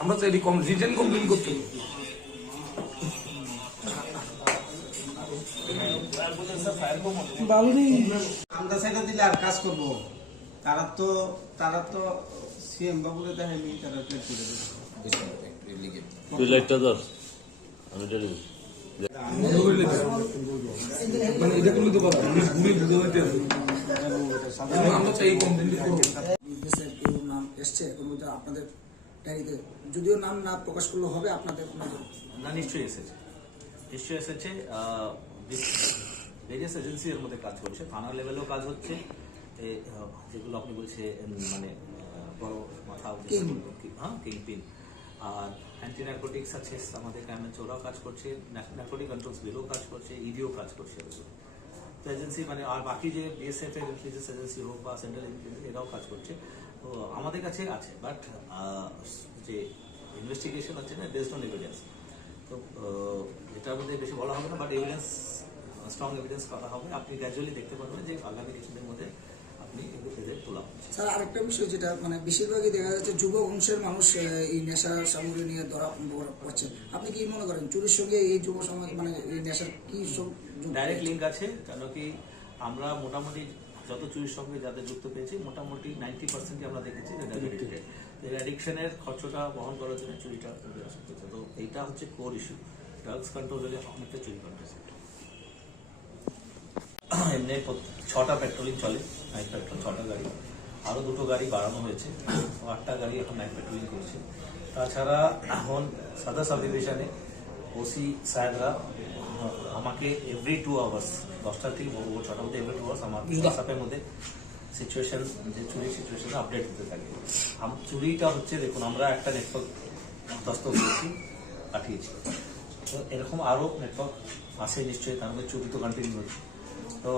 আমরা তো এটি রিটেন কমপ্লেন করতে আমরা সাইডে দিলে আর কাজ করবো। তারা তো সিএম বাবুকে দেখায়নি, তারা প্লেট করে দেবে। তুই লাইটটা ধর, আমি টেলি মানে এটা করলে তো কথা আমরা তো এই কমপ্লেন করবো। নাম এসছে আপনাদের ডায়েরিতে, যদিও নাম না প্রকাশ করলে হবে আপনাদের না? নিশ্চয়ই এসেছে, নিশ্চয়ই এসেছে। ভেরিয়াস এজেন্সি এর মধ্যে কাজ করছে, থানা লেভেলেও কাজ হচ্ছে, যেগুলো আপনি বলছে মানে বড় মাথা কিংপিন, আর অ্যান্টি নার্কোটিক্স আছে আমাদের ক্রাইমব্রাঞ্চে, ওরাও কাজ করছে, নার্কোটিক কন্ট্রোলস ব্যুরো কাজ করছে, ইডিও কাজ করছে। তো এজেন্সি মানে আর বাকি যে বিএসএফ এর ইন্টেলিজেন্স এজেন্সি হোক বা সেন্ট্রাল ইন্টেলিজেন্স, এরাও কাজ করছে। তো আমাদের কাছে আছে, বাট যে ইনভেস্টিগেশন হচ্ছে না বেসড অন এভিডেন্স, তো এটার মধ্যে বেশি বলা হবে না, বাট এভিডেন্স স্ট্রং এভিডেন্স করা হবে। আপনি গ্র্যাজুয়ালি দেখতে পারবেন যে আগামী কিছুদিনের মধ্যে আপনি এগুলো ফেজে তোলা হচ্ছে। স্যার আরেকটা বিষয় যেটা মানে বেশিরভাগই দেখা যাচ্ছে যুব অংশের মানুষ এই নেশা সামগ্রী নিয়ে ধরা পড়ছে, আপনি কি মনে করেন চুরির সঙ্গে এই যুব সমাজ মানে এই নেশার কি ডাইরেক্ট লিঙ্ক আছে? কেন কি আমরা মোটামুটি যত চুরির সঙ্গে যাদের যুক্ত পেয়েছি, মোটামুটি 90% আমরা দেখেছি যে অ্যাডিকশনের খরচটা বহন করার জন্য চুরিটা আসা হচ্ছে। তো এইটা হচ্ছে কোর ইস্যু। ড্রাগস কন্ট্রোল হলে অনেকটা চুরি কন্ট্রোল। এমনি 6টা পেট্রোলিং চলে, নাইট পেট্রোল 6টা গাড়ি, আরো 2টো গাড়ি বাড়ানো হয়েছে, 8টা গাড়ি এখন নাইট পেট্রোলিং করছে। তাছাড়া এখন সাদা সাব ডিভিশনে ওসি সাহেবরা আমাকে এভরি 2 আওয়ার্স 10টা থেকে 6টার মধ্যে এভরি 2 আওয়ার্স আমার হোয়াটসঅ্যাপের মধ্যে সিচুয়েশন, যে চুরির সিচুয়েশন আপডেট হতে থাকে। চুরিটা হচ্ছে, দেখুন আমরা একটা নেটওয়ার্ক দস্ত করেছি, পাঠিয়েছি, তো এরকম আরো নেটওয়ার্ক আছে নিশ্চয়ই, তার মধ্যে চুরি তো কন্টিনিউ হচ্ছে। তো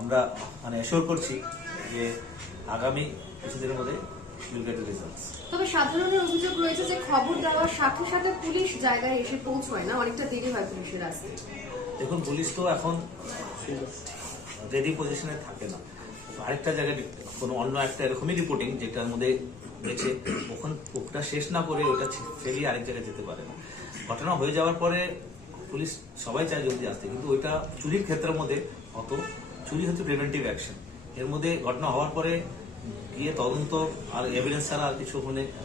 আমরা মানে অ্যাসিওর করছি যে আগামী কিছুদিনের মধ্যে তবে সাধারণের অভিযোগ রয়েছে যে খবর দেওয়ার সাথে সাথে পুলিশ জায়গায় এসে পৌঁছয় না, অনেকটা দেরি হয় পুলিশের আসতে। দেখুন পুলিশ তো এখন রেডি পজিশনে থাকে না, আরেকটা জায়গায় কোনো অন্য একটা এরকমই রিপোর্টিং যেটার মধ্যে গেছে, ওটা শেষ না করে ওটা ফেলিয়ে আরেক জায়গায় যেতে পারে না। ঘটনা হয়ে যাওয়ার পরে পুলিশ সবাই চায় জলদি আসতে, কিন্তু ওইটা চুরির ক্ষেত্রের মধ্যে অত, চুরি হচ্ছে প্রিভেন্টিভ অ্যাকশন, এর মধ্যে ঘটনা হওয়ার পরে গিয়ে তদন্ত আর এভিডেন্স ছাড়া আর কিছু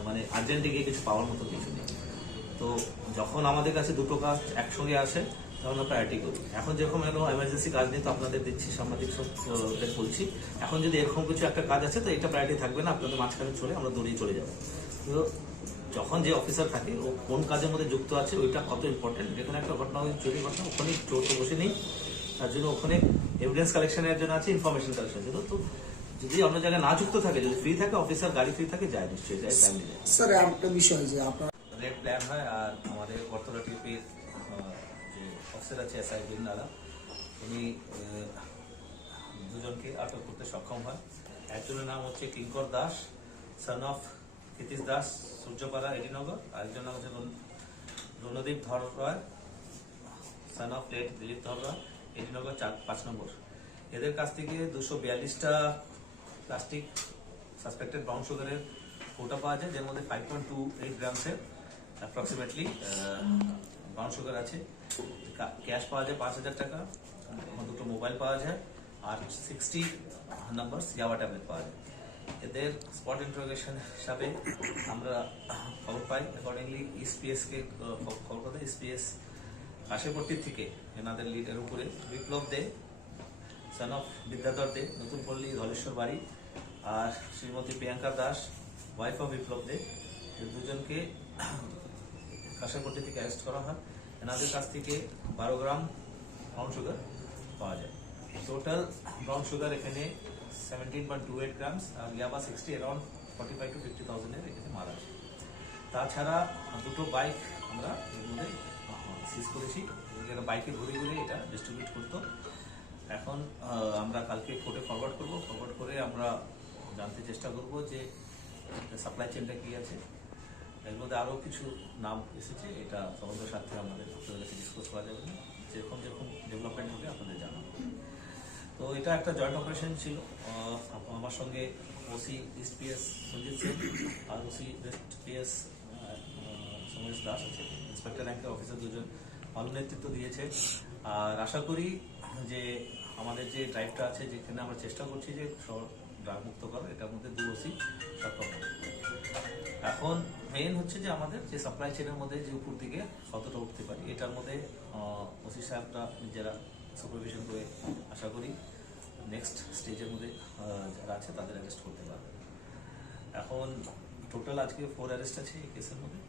মানে আর্জেন্টে গিয়ে কিছু পাওয়ার মতো কিছু নেই। তো যখন আমাদের কাছে দুটো কাজ একসঙ্গে আসে তখন আমরা প্রায়োরিটি করি। এখন যেরকম এমার্জেন্সি কাজ নিয়ে তো আপনাদের দিচ্ছি, সাংবাদিক সব বলছি, এখন যদি এরকম কিছু একটা কাজ আছে তো এটা প্রায়োরিটি থাকবে না, আপনাদের মাঝখানে চলে আমরা দৌড়িয়ে চলে যাবো। তো যখন যে অফিসার থাকে ও কোন কাজের মধ্যে যুক্ত আছে ওইটা কত ইম্পর্টেন্ট, যেখানে একটা ঘটনা হয়েছে চুরি ঘটনা, ওখানে চোর তো বসে নেই, তার জন্য ওখানে এভিডেন্স কালেকশনের জন্য আছে, ইনফরমেশন কালেকশনের জন্য। তো যদি অন্য জায়গায় না যুক্ত থাকে, যদি ফ্রি থাকে অফিসার, গাড়ি ফ্রি থাকে, যায় নিশ্চয়ই যায়, টাইমলি যায়। স্যার আরেকটা বিষয় যে আপনার রেড প্ল্যান হয়, আর আমাদের বর্তলা টিপির যে অফিসার আছে এসআই বিন্দারা, উনি দুজনকে আটক করতে সক্ষম হয়। একজনের নাম হচ্ছে কিঙ্কর দাস, সন অফ ক্ষিতিশ দাস, সূর্যপাড়া এডিনগর, আরেকজন নাম হচ্ছে রণদীপ ধর রয়, সন অফ লেট দিলীপ ধর রয়, এডিনগর 5 নম্বর। এদের কাছ থেকে 242টা প্লাস্টিক সাসপেক্টেড ব্রাউন সুগারের কোটা পাওয়া যায়, যার মধ্যে 5.28 গ্রামসের অ্যাপ্রক্সিমেটলি ব্রাউন সুগার আছে। ক্যাশ পাওয়া যায় 5,000 টাকা, 2টো মোবাইল পাওয়া যায়, আর 60 নাম্বার ইয়াবা ট্যাবলেট পাওয়া যায়। এদের স্পট ইন্টারোগেশন হিসাবে আমরা খবর পাই, অ্যাকর্ডিংলি ইসপিএস কে খবর পাই। ইসপিএস কাশেপট্টির থেকে এনাদের লিডের উপরে বিপ্লব দে, সন অফ বিদ্যাধর দে, নতুন পল্লী ধলেশ্বর বাড়ি, আর শ্রীমতী প্রিয়াঙ্কা দাস, ওয়াইফ অফ বিপ্লব দে, দুজনকে কাশেপট্টি থেকে অ্যারেস্ট করা হয়। এনাদের কাছ থেকে 12 গ্রাম ব্রাউন সুগার পাওয়া যায়। টোটাল ব্রাউন সুগার এখানে 17.28 গ্রামস, আর ইয়াবা 60, অ্যারাউন্ড 45 to 50,000 এর এখানে মাল আছে। তাছাড়া 2টো বাইক আমরা এর মধ্যে সিজ করেছি, বাইকে ঘুরে ঘুরে এটা ডিস্ট্রিবিউট করতো। এখন আমরা কালকে কোর্টে ফরওয়ার্ড করবো, ফরওয়ার্ড করে আমরা জানতে চেষ্টা করব যে সাপ্লাই চেনটা কি আছে। এর মধ্যে আরও কিছু নাম এসেছে, এটা তদন্তের স্বার্থে আমাদের আপনাদের কাছে ডিসকাস করা যাবে না। যেরকম যেরকম ডেভেলপমেন্ট হবে আপনাদের জানাবো। তো এটা একটা জয়েন্ট অপারেশন ছিল। আমার সঙ্গে OC east PS Sanjit Singh আর OC west PS Samaresh Das আছে, ইন্সপেক্টর র্যাঙ্কের অফিসার দুজন ভালো নেতৃত্ব দিয়েছে। আর আশা করি যে আমাদের যে ড্রাইভটা আছে, যেখানে আমরা চেষ্টা করছি যে শহর ড্রাগ মুক্ত করার, এটার মধ্যে 2 ওসি সক্ষম হবে। এখন মেইন হচ্ছে যে আমাদের যে সাপ্লাই চেনের মধ্যে যে উপর দিকে কতটা উঠতে পারি, এটার মধ্যে ওসি সাহেবরা নিজেরা সুপারভিশন করে আশা করি নেক্সট স্টেজের মধ্যে যারা আছে তাদের অ্যারেস্ট করতে পারবে। এখন টোটাল আজকে 4 অ্যারেস্ট আছে এই কেসের মধ্যে।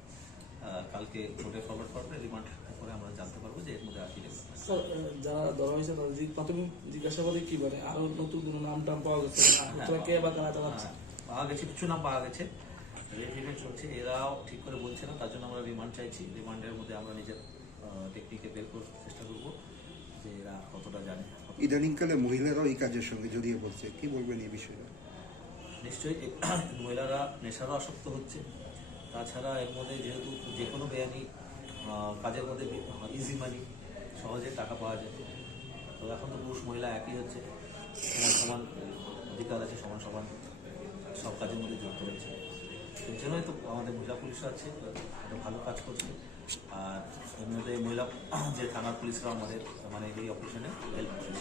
কালকে কোর্টে ফরওয়ার্ড করবে, রিমান্ড করে আমরা জানতে পারবো যে এর মধ্যে আর কি ডেভেলপমেন্ট। স্যার, যারা ধরা হয়েছে তাদের প্রাথমিক জিজ্ঞাসাবাদে কি বলে আরো নতুন কোনো নাম টাম পাওয়া গেছে না? কে বা কারা চালাচ্ছে? পাওয়া গেছে, কিছু নাম পাওয়া গেছে, ভেরিফিকেশন চলছে। এরাও ঠিক করে বলছে না, তার জন্য আমরা রিমান্ড চাইছি। রিমান্ডের মধ্যে আমরা নিজের টেকনিকে বের করার চেষ্টা করবো যে এরা কতটা জানে। ইদানিংকালে মহিলারাও এই কাজের সঙ্গে জড়িয়ে পড়ছে, কি বলবেন এই বিষয়ে? নিশ্চয়ই মহিলারা নেশারও আসক্ত হচ্ছে। তাছাড়া এর মধ্যে যেহেতু যে কোনো বেআইনি কাজের মধ্যে ইজি মানি, সহজে টাকা পাওয়া যায়। তো এখন তো পুরুষ মহিলা একই হচ্ছে, সমান সমান অধিকার আছে, সমান সমান সব কাজের মধ্যে যুক্ত রয়েছে। এর জন্যই তো আমাদের মহিলা পুলিশও আছে, একটা ভালো কাজ করছে। আর এর মধ্যে মহিলা যে থানার পুলিশরা আমাদের মানে এই অপারেশনে হেল্প করছে।